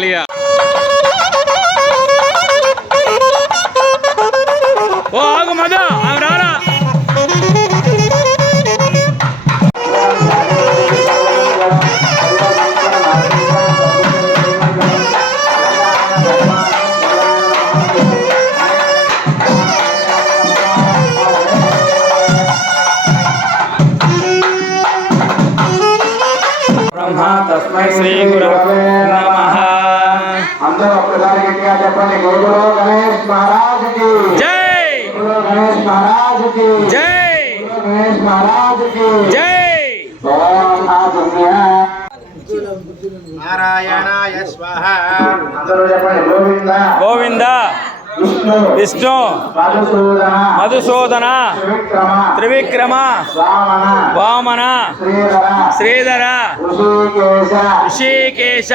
Italia. బ్రహ్మ తస్మై శ్రీ గురవే నమః. అందరూ ఒక్కసారి గట్టిగా చెప్పండి. గురువులో గణేష్ మహారాజ్కి జై! గురువులో గణేష్ మహారాజ్కి జై! గురువులో గణేష్ మహారాజ్కి జై! ఓం ఆ పుణ్య నారాయణాయ స్వాహ. అందరూ చెప్పండి. గోవింద? గోవింద? విష్ణు మధుసూదన త్రివిక్రమ వామన శ్రీధర ఋషికేశ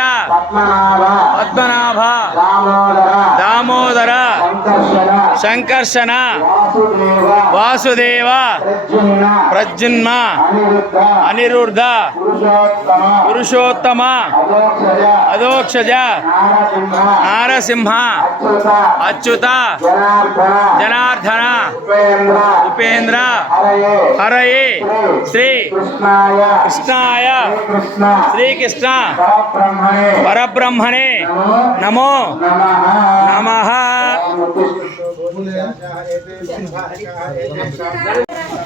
పద్మనాభ దామోదర సంకర్షణ వాసుదేవ ప్రజన్మ అనిరుద్ధ పురుషోత్తమ పురుషోత్తమ అధోక్షజ అధోక్షజ నారసింహ నారసింహ అచ్యుత అచ్యుత జనార్దన జనార్దన ఉపేంద్ర ఉపేంద్ర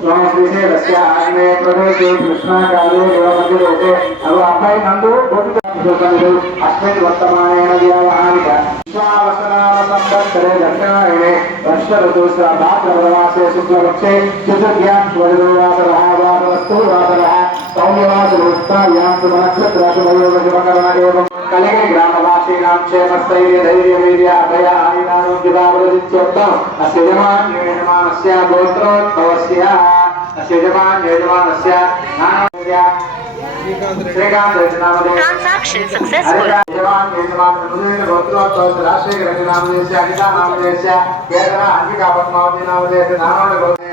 ಗಣೇಶನಿಗೆ ರಸ್ತೆ ಆದ್ಮೇಲೆ ಕೃಷ್ಣ ಕಾಲು ದೇವಮಂದಿರಕ್ಕೆ ಅದು ಅಪ್ಪಾಯಿ ನಂದು ಬಂದು ಅಸ್ಮಿನ್ ವರ್ತಮಾನೇನ ವ್ಯಾವಹಾರಿಕ ವಿಶ್ವಾವಸನಾಮ ಸಂವತ್ಸರೆ ದಕ್ಷಿಣಾಯಣೆ ವರ್ಷ ಋತುಸ್ರ ಭಾದ್ರವಾಸೆ ಶುಕ್ಲಪಕ್ಷೆ ಚತುರ್ಭ್ಯಾಂ ಸ್ವರ್ಣವಾಸರಃ ವಾಸರಸ್ತುರ್ವಾಸರಃ ಸೌಮ್ಯವಾಸರು ಉತ್ಸಾವ್ಯಾಂ ಶುಭ ನಕ್ಷತ್ರ ಶುಭಯೋಗ ಶುಭಕರಣ ಏವಂ కలగ గ్రామవాసీనాం క్షేమ స్థైర్య ధైర్య వీర్య అభయ ఆయునారోగ్యదాభివృద్ధిత్యోక్తం అస్య యజమాన్ యజమానస్య గోత్రోద్భవస్య. అస్య యజమాన్ యజమానస్య నానవ్య శ్రీకాంత్ రచనామదే యజమాన్ యజమాన్ ముదైన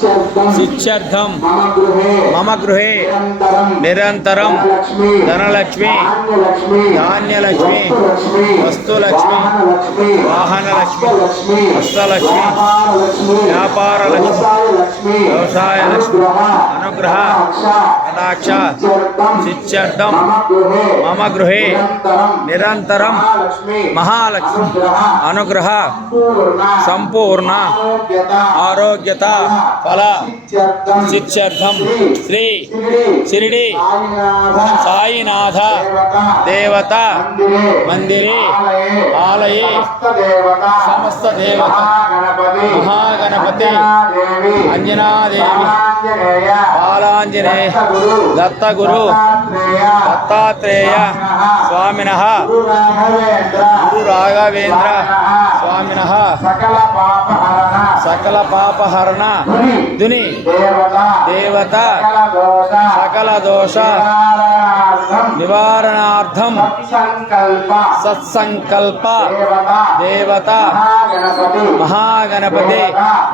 शिक्षार्थम मम गृह। निरंतर धनलक्ष्मी। धान्यलक्ष्मी। वस्तुलक्ष्मी। वाहनलक्ष्मी। हस्तलक्ष्मी व्यापारलक्ष्मी। व्यवसायलक्ष्मी। अनुग्रह। कटाक्ष शिक्षार्थम मम गृह। निरंतर महालक्ष्मी। अनुग्रह। संपूर्ण। आरोग्यता। ఫల శిత్యర్థం శ్రీ షిరిడి సాయినాథ దేవత మందిరే ఆలయే సమస్త దేవత మహాగణపతి అంజనాదేవి బాలాంజనేయ దత్తగురు దత్తాత్రేయ స్వామిన గురు రాఘవేంద్ర స్వామిన సకల పాపహరణ దుని దేవత సకల దోష నివారణార్థం నివారణార్థం సంకల్ప సత్సంకల్ప దేవత మహాగణపతి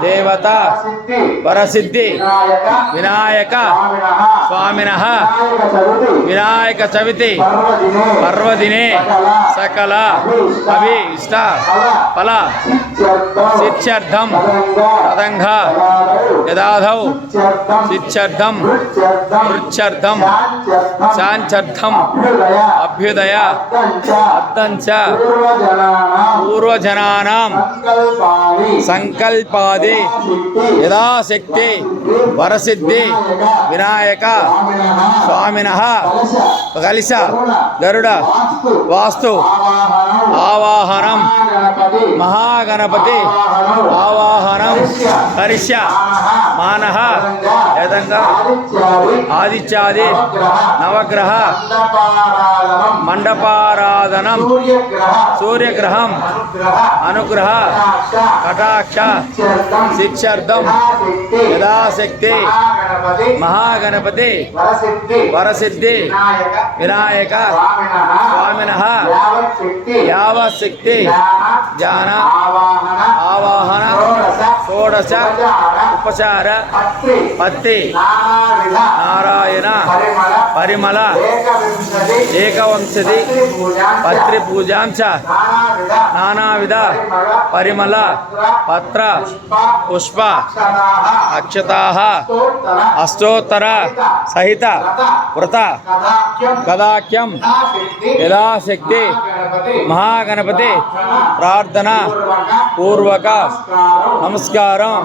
దేవత సిద్ధి వరసిద్ధి వినాయక స్వామినః వినాయక చవితి పర్వదినే సకల అభీష్ట ఫల సిత్యర్థం తదంగ యదాధౌ సిత్యర్థం మృత్యర్థం శాంత్యర్థం అభ్యుదయ అద్దంచ పూర్వజనానాం సంకల్పాది యథాశక్తి వరసిద్ధి వినాయక స్వామిన కలిశ గరుడ వాస్తు ఆవాహనం మహాగణపతి ఆవాహనం కరిష్య మానః యదంగా ఆదిత్యాది నవగ్రహ మండపారాధనం సూర్యగ్రహం అనుగ్రహ కటాక్ష శిక్షార్థం యథాశక్తి మహాగణపతి వరసిద్ధి వినాయక స్వామిన యావశక్తి జ్ఞాన ఆవాహన షోడశ ఉపచార పత్తి. నారాయణ. పరిమళ. ఏకవంశది పత్రి పూజాంశ నానావిధ. పరిమళ. పత్ర. పుష్ప. అక్షతా అష్టోత్తర. సహిత. వ్రత. గదాఖ్యం యథాశక్తి. మహాగణపతి. ప్రార్థన. పూర్వక. నమస్కారం.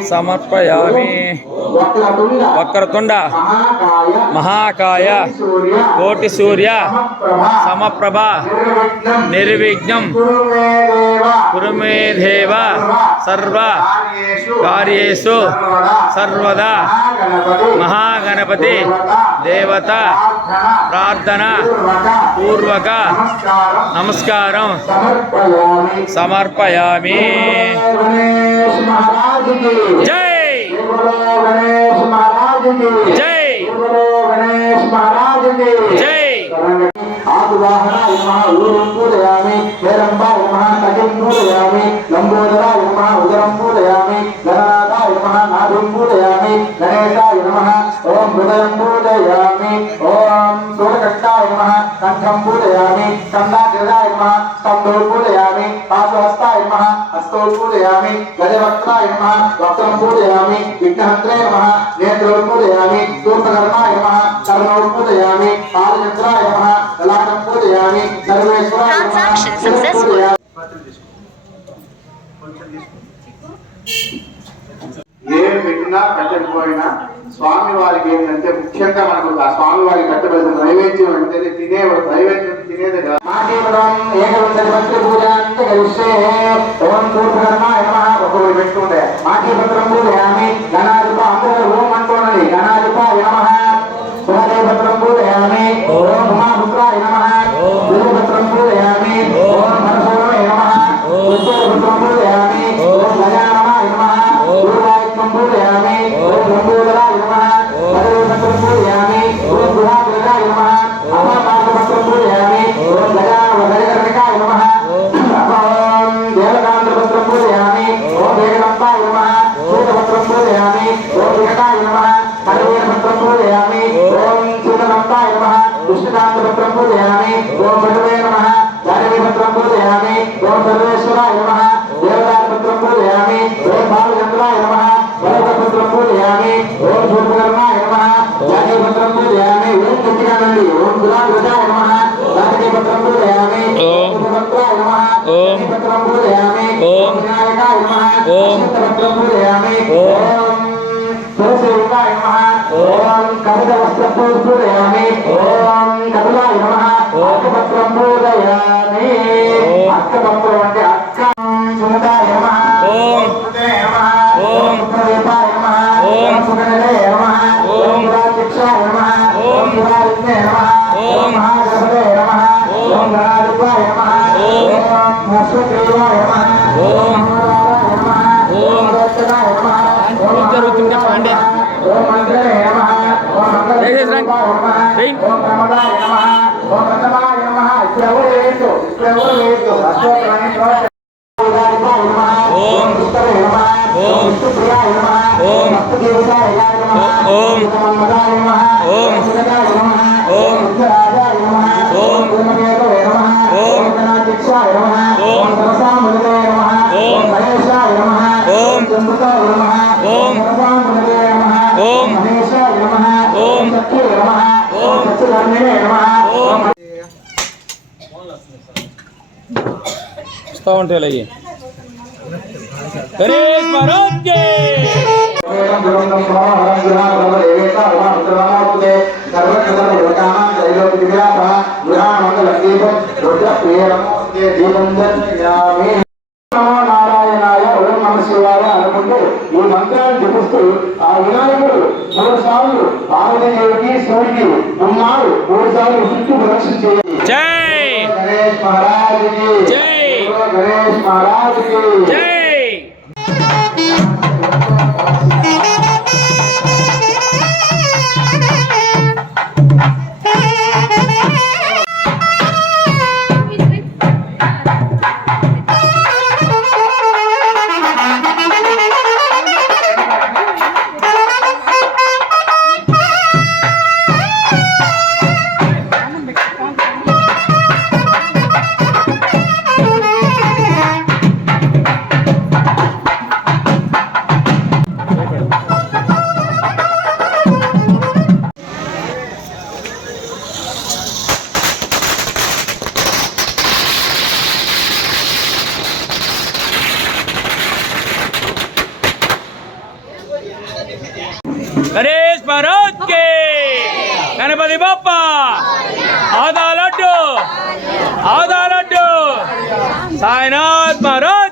సమర్పయామి. వక్రతుండ. మహాకాయ. కోటి సూర్య. సమప్రభ. నిర్విఘ్నం. కురుమేదేవ సర్వ. కార్యేషు. సర్వదా. మహాగణపతి. దేవత. ప్రార్థన. పూర్వక. నమస్కారం. సమర్పయామి. జై జై జై ఆదివాహనాయ నమః ఊరం పూజయామి హేరంబాయ నమః నగం పూజయామి లంబోదరాయ నమః ఉదరం పూజయామి గణనాథాయ నమః నాభిం పూజయామి గణేశాయ నమః ఓం హృదయం పూజయామి ఓం సూర్యకంఠాయ నమః కంఠం పూజయామి కందాగ్రదాయ నమః స్కంధో పూజయామి పాశుహస్తాయ నమః హస్తో పూజయామి గజవక్త్రాయ నమః వక్త్రం పూజయామి విఘ్నహంత్రే నమః నేత్రో పూజయామి ధూపకర్ణాయ నమః కర్ణో పూజయామి పాదచంద్రాయ నమః లలాటం పూజయామి సర్వేశ్వరాయ నమః. పూజయామి. ఏం పెట్టినా పెట్టకపోయినా స్వామి వారికి ఏంటంటే ముఖ్యంగా మనకు ఆ స్వామి వారికి కట్టబడిన నైవేద్యం అంటే తినే నైవేద్యం తినేది కాదు మాకేవలం ఏకవింశతి భక్తి పూజ నమః కృష్ణకాంతపత్రం పూజయామి ఓం భటవే నమః జానవీపత్రం పూజయామి ఓం సర్వేశ్వరాయ నమః దేవతాపత్రం పూజయామి ఓం బాలచంద్రాయ నమః వరదపత్రం పూజయామి ఓం. సూర్యకర్ణాయ నమః జానవీపత్రం పూజయామి ఓం. గట్టిగానండి ఓం. గులాబిజాయ నమః జానవీపత్రం పూజయామి ఓం. సుభద్రాయ నమః ఓం. పత్రం పూజయామి ఓం. వినాయకాయ నమః ఓం. పత్రం పూజయామి ఓం నమః కవితవస్త్రం పూజయామి ఓం. ఓం ప్రమదాయ నమః ఓం ప్రథమాయ నమః ఇక్కడ ఎవరు వేయద్దు ఇక్కడ ఎవరు వేయద్దు అశ్వత్థాన్ని ప్రవచ ఓం ఓం. ఓం. ఓం. ఓం. ఓం ఓం ఓం ఓం ఓం ఓం ఓం ఓం ఓం వస్తూ ఉంటాయి అయ్యి. గణేష్ మహారాజ్కి. నారాయణాయ ఓం నమ శివాయ అనుకుంటూ ఈ మంత్రాన్ని జపిస్తూ ఆ వినాయకుడు శివుడికి ఉన్నాడు మూడు సార్లు చుట్టూ ప్రదక్షిణ చేయాలి జై! గణేష్ మహారాజ్ జై. గణేష్ మహారాజ్ జై! గణేష్ భరత్కి గణపతి బప్ప ఆదా లడ్డు ఆదా లడ్డు సాయినాథ్ భరత్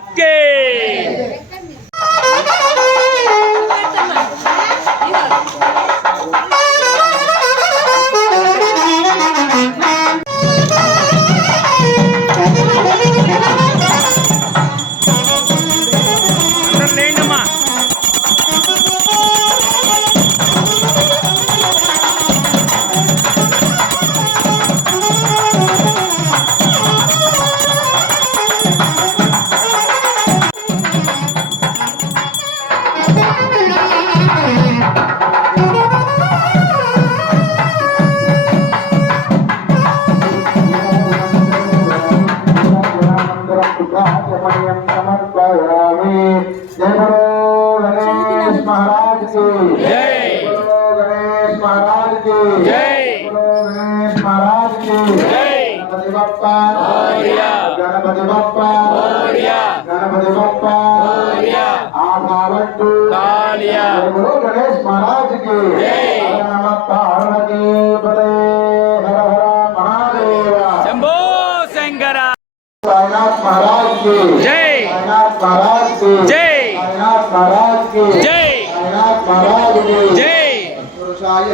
जय बोलो गणेश महाराज की जय बोलो गणेश महाराज की जय बोलो गणेश महाराज की जय गणपति बप्पा मोरिया गणपति बप्पा मोरिया गणपति बप्पा मोरिया आधावट्टू कालिया जय बोलो गणेश महाराज की जय गणपति हरती पते हर हर महादेव शंभो शंकर साईनाथ महाराज की जय साईनाथ महाराज की जय పురుషాయ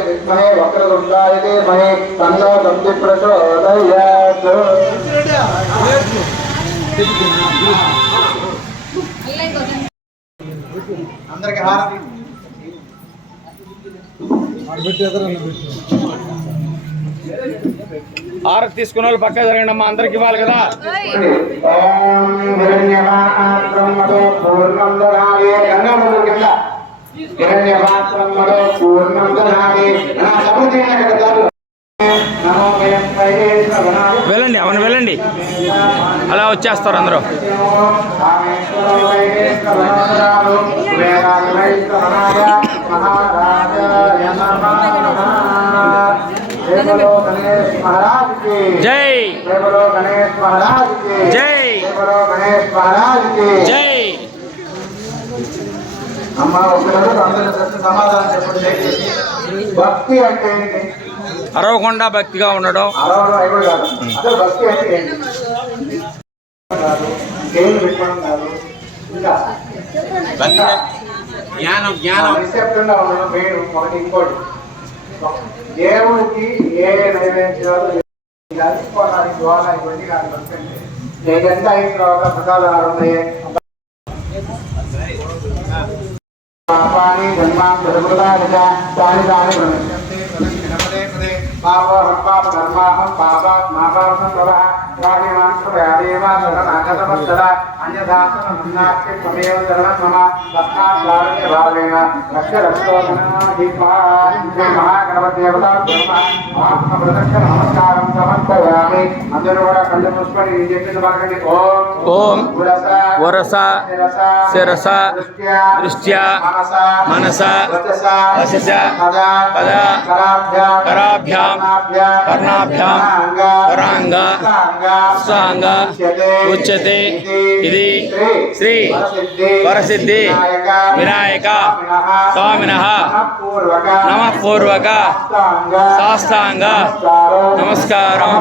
తీసుకున్న వాళ్ళు పక్క జరగండి అమ్మా అందరికి ఇవ్వాలి కదా. రండి అలా వచ్చేస్తారు అందరూ. జై. జై. జై. అమ్మా ఒకరోజు అందరూ సమాధానం చెప్పండి. భక్తి అంటే అరవకుండా భక్తిగా ఉండడం. జ్ఞానం జ్ఞానం దేవుడికి ఏ నైవేద్యాలు కానీ కొనాలి గోళ ఇవన్నీ కాదు అయిన తర్వాత ప్రసాదాలు ఉన్నాయి పాపాని జన్మాం ప్రకృతాని చ భావోహం పాప ధర్మాహం పాపాత్ మాపావసం स्वामीमान् कृपयामेव शरणमागतवत्सर अन्यथा सन्नास्ति त्वमेव शरणं मम तस्मात् भावेन महागणपतिदेवताभ्यमृतक्षनमस्कारं समर्पयामि अन्तरोड कण्डपुष्पणि विजेपितुमकरणि ॐ ॐ वरसा। शिरसा। दृष्ट्या। मनसा। वचसा। पदा। कराभ्यां कर्णाभ्यां कराङ्गा సాంగ ఉచ్యతే ఇది శ్రీ వరసిద్ధి వినాయక స్వామినః నమః పూర్వక సాష్టాంగ నమస్కారం.